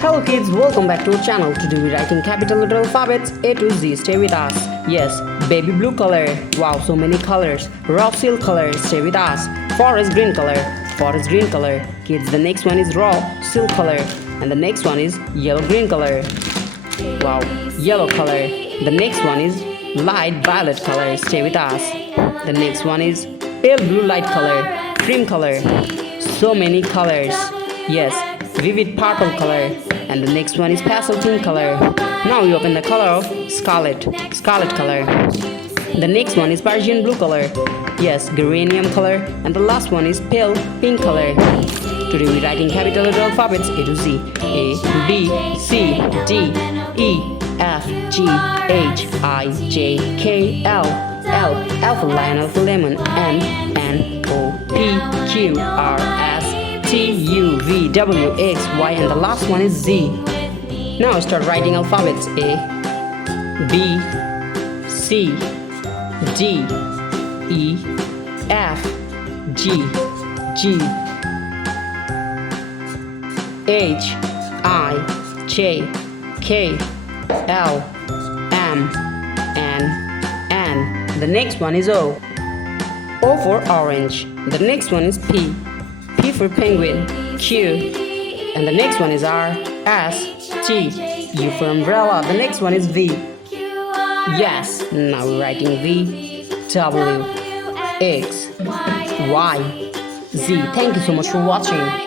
Hello kids, welcome back to our channel. Today we're writing capital letter alphabets A to Z. Stay with us. Yes, baby blue color. Wow, so many colors. Raw seal color. Stay with us. Forest green color. Forest green color. Kids, the next one is raw seal color. And the next one is yellow green color. Wow, yellow color. The next one is light violet color. Stay with us. The next one is pale blue light color. Cream color. So many colors. Yes, vivid purple color. And the next one is pastel pink color. Now we open the color of scarlet color. The next one is Persian blue color. Yes, geranium color. And the last one is pale pink color. Today we're writing capital letter alphabets A to Z. A, B, C, D, E, F, G, H, I, J, K, L, L, Alpha lion, alpha lemon, N, O, P, Q, R, S, T, U, V, W, X, Y, and the last one is Z. Now start writing alphabets A, B, C, D, E, F, G, H, I, J, K, L, M, N. The next one is O. O for orange. The next one is P. P for penguin. Q. And the next one is R. S. T. U for umbrella. The next one is V. Yes. Now we're writing V. W. X. Y. Z. Thank you so much for watching.